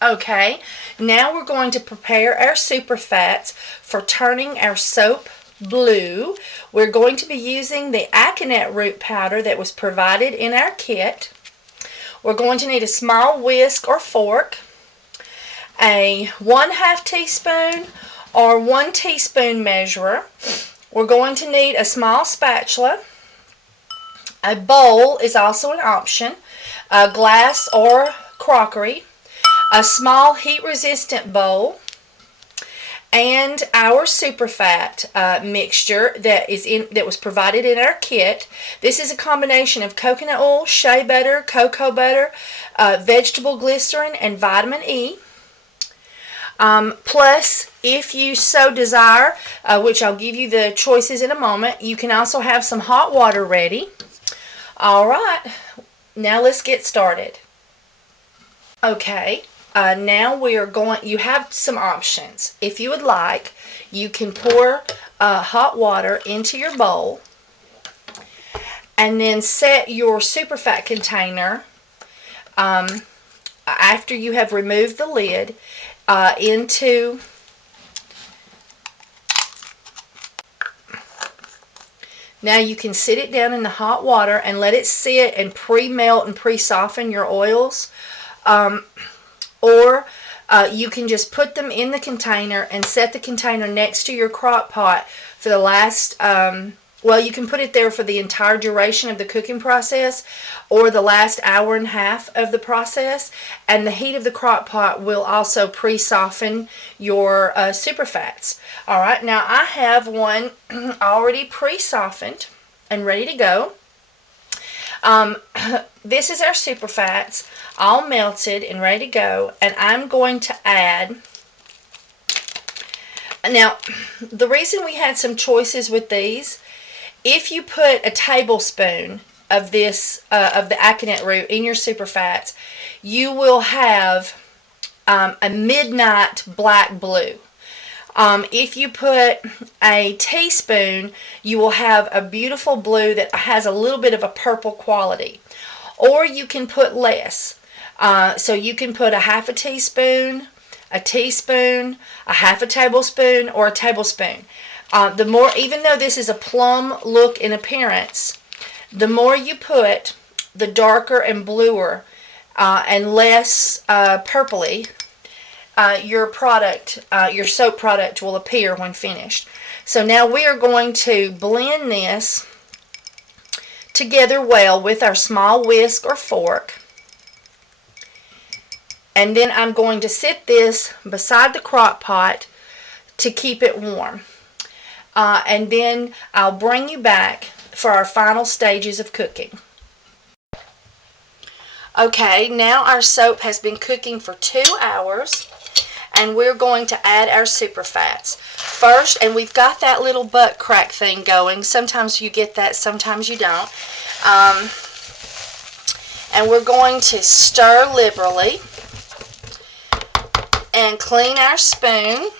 Okay, now we're going to prepare our superfats for turning our soap blue. We're going to be using the aconite root powder that was provided in our kit. We're going to need a small whisk or fork, a 1/2 teaspoon or 1 teaspoon measurer. We're going to need a small spatula. A bowl is also an option, a glass or crockery, a small heat-resistant bowl, and our superfat mixture that was provided in our kit. This is a combination of coconut oil, shea butter, cocoa butter, vegetable glycerin, and vitamin E. Plus, if you so desire, which I'll give you the choices in a moment, you can also have some hot water ready. Alright, now let's get started. Okay, now you have some options. If you would like, you can pour hot water into your bowl and then set your superfat container after you have removed the lid into now you can sit it down in the hot water and let it sit and pre-melt and pre-soften your oils, or you can just put them in the container and set the container next to your crock pot for the last well, you can put it there for the entire duration of the cooking process or the last hour and a half of the process, and the heat of the crock pot will also pre-soften your superfats. Alright, now I have one already pre-softened and ready to go. This is our superfats, all melted and ready to go, and I'm going to add. Now, the reason we had some choices with these, if you put a tablespoon of this of the aconite root in your superfats, you will have a midnight black blue. If you put a teaspoon, you will have a beautiful blue that has a little bit of a purple quality. Or you can put less. So you can put a 1/2 teaspoon, a teaspoon, a 1/2 tablespoon, or a tablespoon. Even though this is a plum look in appearance, the more you put, the darker and bluer and less purpley your soap product will appear when finished. So now we are going to blend this together well with our small whisk or fork. And then I'm going to sit this beside the crock pot to keep it warm. And then I'll bring you back for our final stages of cooking. Okay, now our soap has been cooking for 2 hours, and we're going to add our superfats. First, and we've got that little butt crack thing going. Sometimes you get that, sometimes you don't. And we're going to stir liberally and clean our spoon.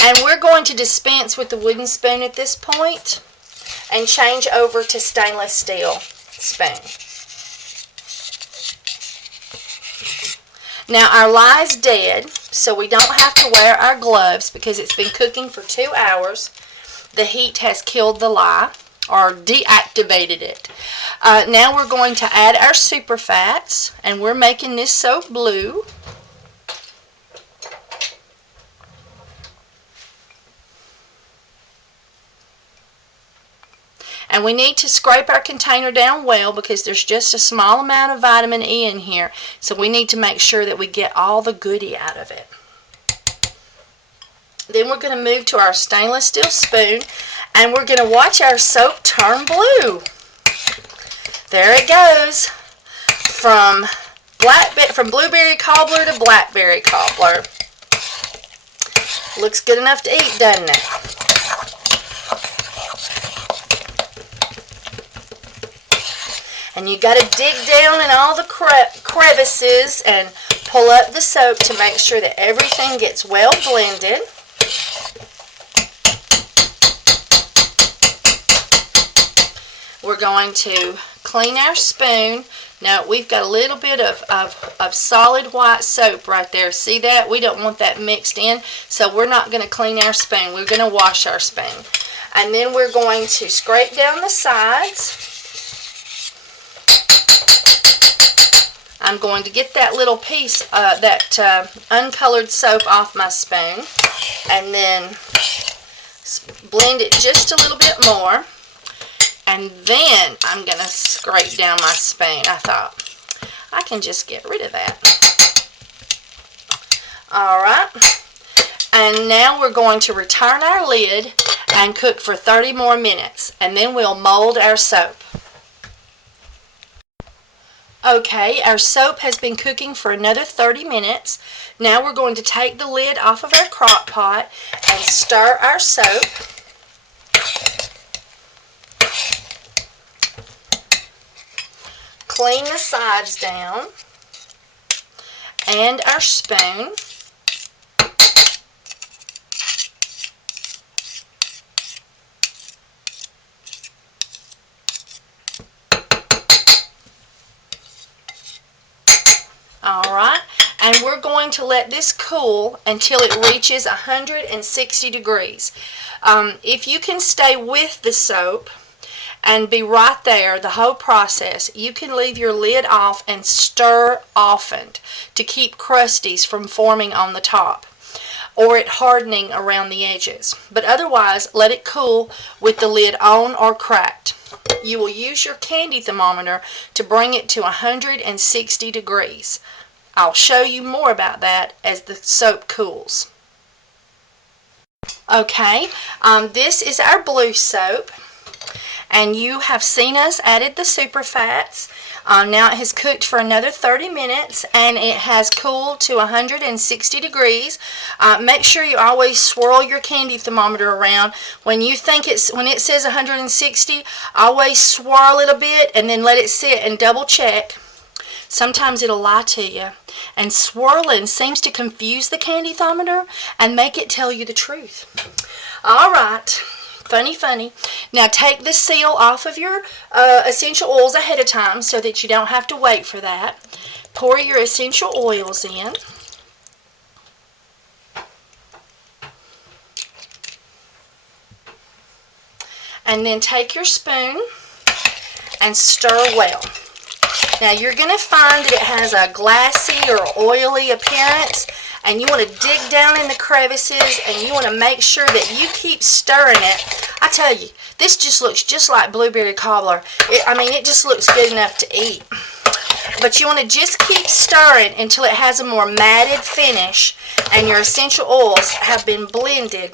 And we're going to dispense with the wooden spoon at this point and change over to stainless steel spoon. Now our lie's dead, so we don't have to wear our gloves because it's been cooking for 2 hours. The heat has killed the lye or deactivated it. Now we're going to add our superfats, and we're making this soap blue. And we need to scrape our container down well because there's just a small amount of vitamin E in here. So we need to make sure that we get all the goodie out of it. Then we're going to move to our stainless steel spoon and we're going to watch our soap turn blue. There it goes. From blueberry cobbler to blackberry cobbler. Looks good enough to eat, doesn't it? And you got to dig down in all the crevices and pull up the soap to make sure that everything gets well blended. We're going to clean our spoon. Now, we've got a little bit of solid white soap right there. See that? We don't want that mixed in, so we're not going to clean our spoon. We're going to wash our spoon. And then we're going to scrape down the sides. I'm going to get that little piece, that uncolored soap off my spoon, and then blend it just a little bit more. And then I'm going to scrape down my spoon. I thought, I can just get rid of that. Alright. And now we're going to return our lid and cook for 30 more minutes. And then we'll mold our soap. Okay, our soap has been cooking for another 30 minutes. Now we're going to take the lid off of our crock pot and stir our soap. Clean the sides down and our spoon. Alright, and we're going to let this cool until it reaches 160 degrees. If you can stay with the soap and be right there the whole process, you can leave your lid off and stir often to keep crusties from forming on the top or it hardening around the edges. But otherwise, let it cool with the lid on or cracked. You will use your candy thermometer to bring it to 160 degrees. I'll show you more about that as the soap cools. Okay, this is our blue soap. And you have seen us added the super fats. Now it has cooked for another 30 minutes and it has cooled to 160 degrees. Make sure you always swirl your candy thermometer around. When it says 160, always swirl it a bit and then let it sit and double check. Sometimes it'll lie to you. And swirling seems to confuse the candy thermometer and make it tell you the truth. Alright. Funny. Now take the seal off of your essential oils ahead of time so that you don't have to wait for that. Pour your essential oils in. And then take your spoon and stir well. Now you're going to find that it has a glassy or oily appearance, and you want to dig down in the crevices and you want to make sure that you keep stirring it. I tell you, this just looks just like blueberry cobbler. It just looks good enough to eat. But you want to just keep stirring until it has a more matted finish and your essential oils have been blended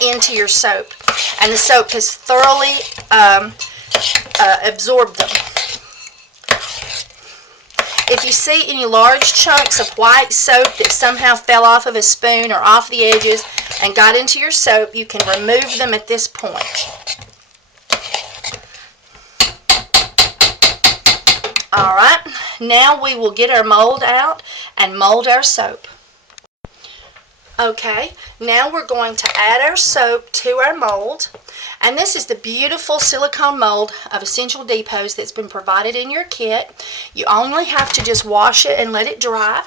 into your soap. And the soap has thoroughly absorbed them. If you see any large chunks of white soap that somehow fell off of a spoon or off the edges and got into your soap, you can remove them at this point. Alright, now we will get our mold out and mold our soap. Okay, now we're going to add our soap to our mold. And this is the beautiful silicone mold of Essential Depots that's been provided in your kit. You only have to just wash it and let it dry.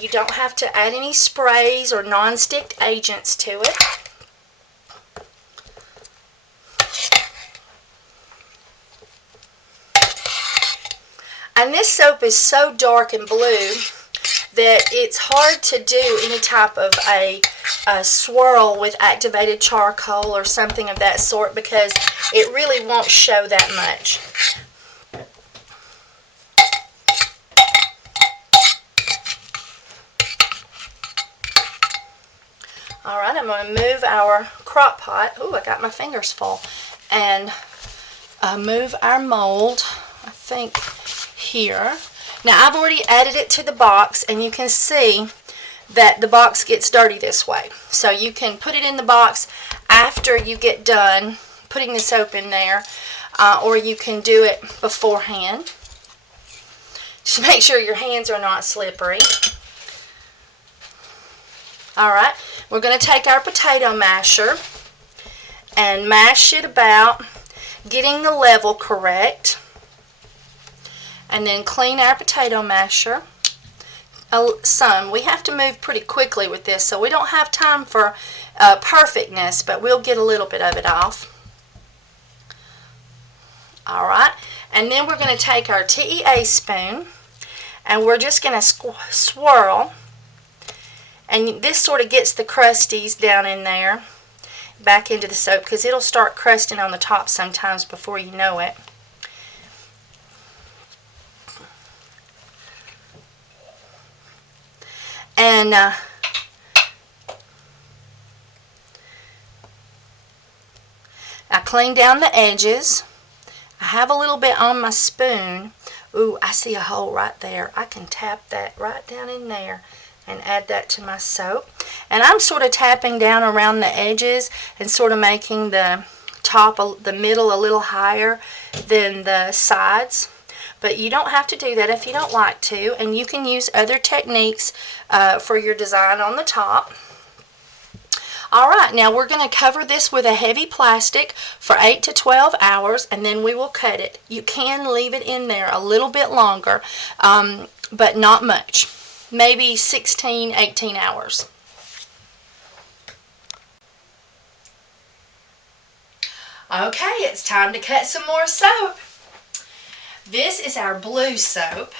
You don't have to add any sprays or non-stick agents to it. And this soap is so dark and blue that it's hard to do any type of a swirl with activated charcoal or something of that sort because it really won't show that much. Alright, I'm going to move our crock pot. Ooh, I got my fingers full. And move our mold, I think, here. Now, I've already added it to the box, and you can see that the box gets dirty this way. So you can put it in the box after you get done putting the soap in there, or you can do it beforehand. Just make sure your hands are not slippery. Alright, we're going to take our potato masher and mash it about, getting the level correct. And then clean our potato masher. Some. We have to move pretty quickly with this, so we don't have time for perfectness, but we'll get a little bit of it off. Alright, and then we're going to take our TEA spoon, and we're just going to swirl, and this sort of gets the crusties down in there, back into the soap, because it'll start crusting on the top sometimes before you know it. And I clean down the edges. I have a little bit on my spoon. Ooh, I see a hole right there. I can tap that right down in there and add that to my soap. And I'm sort of tapping down around the edges and sort of making the top, the middle a little higher than the sides. But you don't have to do that if you don't like to, and you can use other techniques for your design on the top. Alright, now we're going to cover this with a heavy plastic for 8 to 12 hours, and then we will cut it. You can leave it in there a little bit longer, but not much. Maybe 16, 18 hours. Okay, it's time to cut some more soap. This is our blue soap.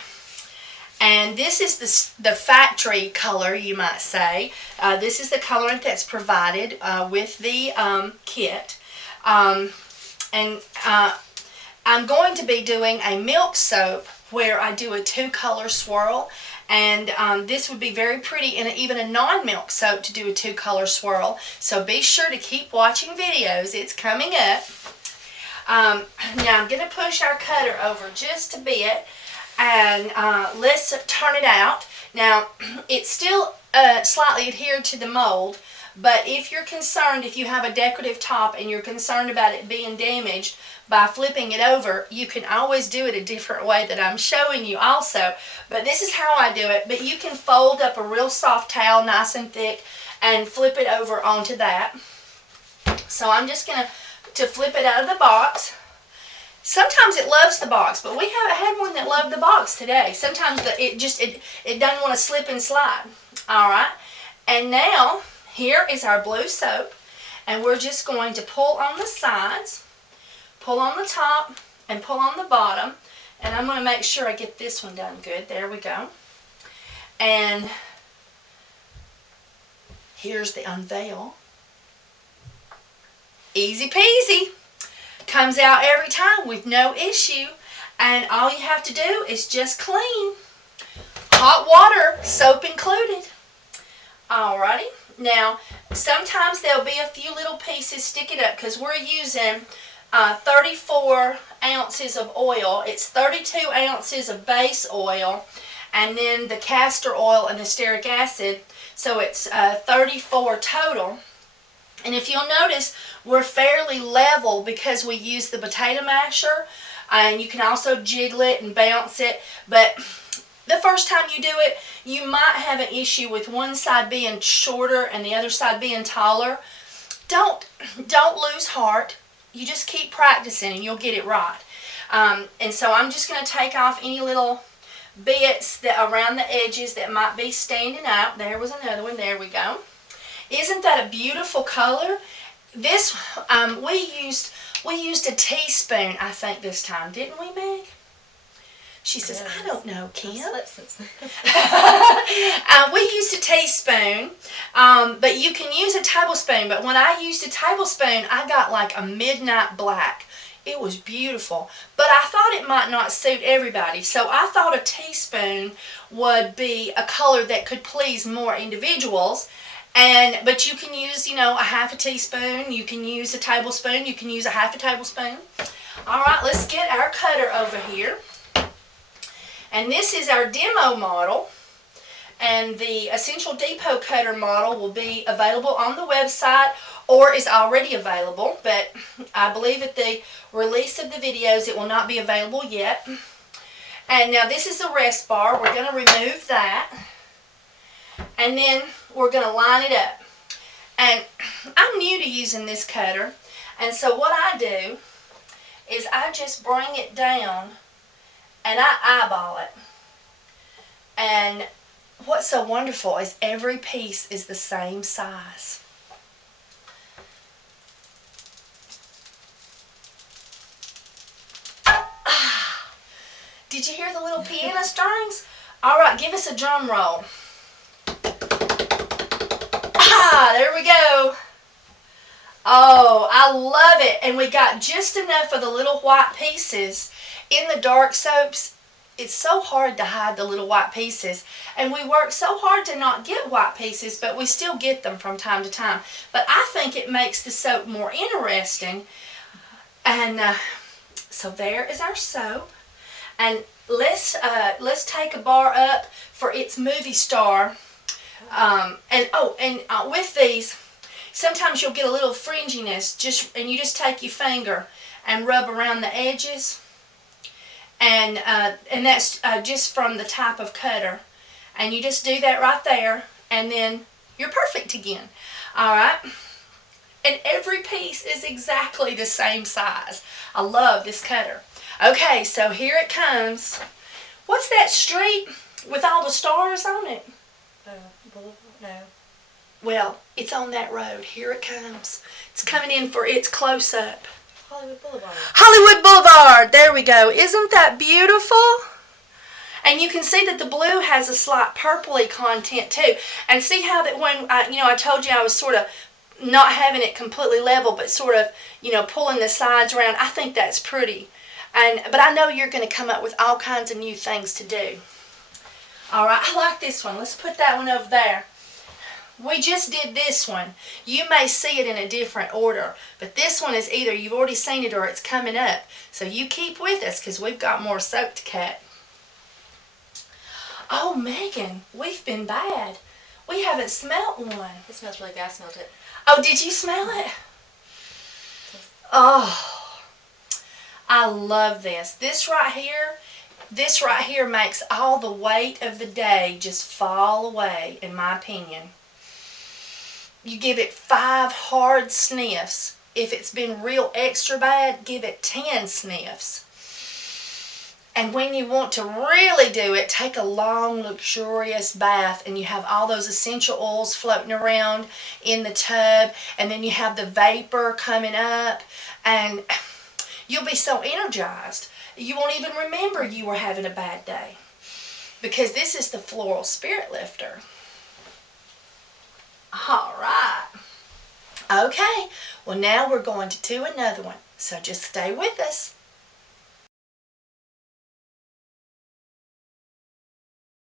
And this is the factory color, you might say. This is the colorant that's provided with the kit. I'm going to be doing a milk soap where I do a 2-color swirl. And this would be very pretty in even a non-milk soap to do a 2-color swirl. So be sure to keep watching videos. It's coming up. Now I'm going to push our cutter over just a bit. And let's turn it out. Now, it's still slightly adhered to the mold, but if you're concerned, if you have a decorative top and you're concerned about it being damaged by flipping it over, you can always do it a different way that I'm showing you also. But this is how I do it. But you can fold up a real soft towel, nice and thick, and flip it over onto that. So I'm just going to flip it out of the box. Sometimes it loves the box, but we haven't had one that loved the box today. Sometimes it doesn't want to slip and slide. Alright, and now here is our blue soap, and we're just going to pull on the sides, pull on the top, and pull on the bottom. And I'm going to make sure I get this one done good. There we go. And here's the unveil. Easy peasy. Comes out every time with no issue, and all you have to do is just clean. Hot water, soap included. Alrighty, now sometimes there'll be a few little pieces. Stick it up because we're using 34 ounces of oil. It's 32 ounces of base oil, and then the castor oil and the stearic acid, so it's 34 total. And if you'll notice, we're fairly level because we use the potato masher, and you can also jiggle it and bounce it. But the first time you do it, you might have an issue with one side being shorter and the other side being taller. Don't lose heart. You just keep practicing and you'll get it right. And so I'm just going to take off any little bits that around the edges that might be standing out. There was another one. There we go. Isn't that a beautiful color? This we used a teaspoon, I think, this time, didn't we, Meg? She says, yes. I don't know, Kim. We used a teaspoon, but you can use a tablespoon. But when I used a tablespoon, I got like a midnight black. It was beautiful, but I thought it might not suit everybody, so I thought a teaspoon would be a color that could please more individuals. But you can use, a half a teaspoon, you can use a tablespoon, you can use a half a tablespoon. Alright, let's get our cutter over here. And this is our demo model. And the Essential Depot cutter model will be available on the website or is already available. But I believe at the release of the videos it will not be available yet. And now this is the rest bar. We're going to remove that. And then we're going to line it up. And I'm new to using this cutter, and so what I do is I just bring it down and I eyeball it. And what's so wonderful is every piece is the same size. Ah, did you hear the little piano strings? All right, give us a drum roll. Ah, there we go. Oh, I love it. And we got just enough of the little white pieces. In the dark soaps, it's so hard to hide the little white pieces. And we work so hard to not get white pieces, but we still get them from time to time. But I think it makes the soap more interesting. And so there is our soap. And let's take a bar up for its movie star. With these, sometimes you'll get a little fringiness, and you just take your finger and rub around the edges, and that's just from the type of cutter, and you just do that right there, and then you're perfect again. All right, and every piece is exactly the same size. I love this cutter. Okay, so here it comes. What's that street with all the stars on it? No. Well, it's on that road. Here it comes. It's coming in for its close-up. Hollywood Boulevard. Hollywood Boulevard. There we go. Isn't that beautiful? And you can see that the blue has a slight purpley content too. And see how that when I told you I was sort of not having it completely level, but sort of pulling the sides around. I think that's pretty. But I know you're going to come up with all kinds of new things to do. All right, I like this one. Let's put that one over there. We just did this one. You may see it in a different order, but this one is either you've already seen it or it's coming up. So you keep with us because we've got more soap to cut. Oh, Megan, we've been bad. We haven't smelt one. It smells really good. I smelled it. Oh, did you smell it? Oh, I love this. This right here makes all the weight of the day just fall away, in my opinion. You give it 5 hard sniffs. If it's been real extra bad, give it 10 sniffs. And when you want to really do it, take a long, luxurious bath, and you have all those essential oils floating around in the tub, and then you have the vapor coming up, and you'll be so energized. You won't even remember you were having a bad day, because this is the Floral Spirit Lifter. All right. Okay, well now we're going to do another one, so just stay with us.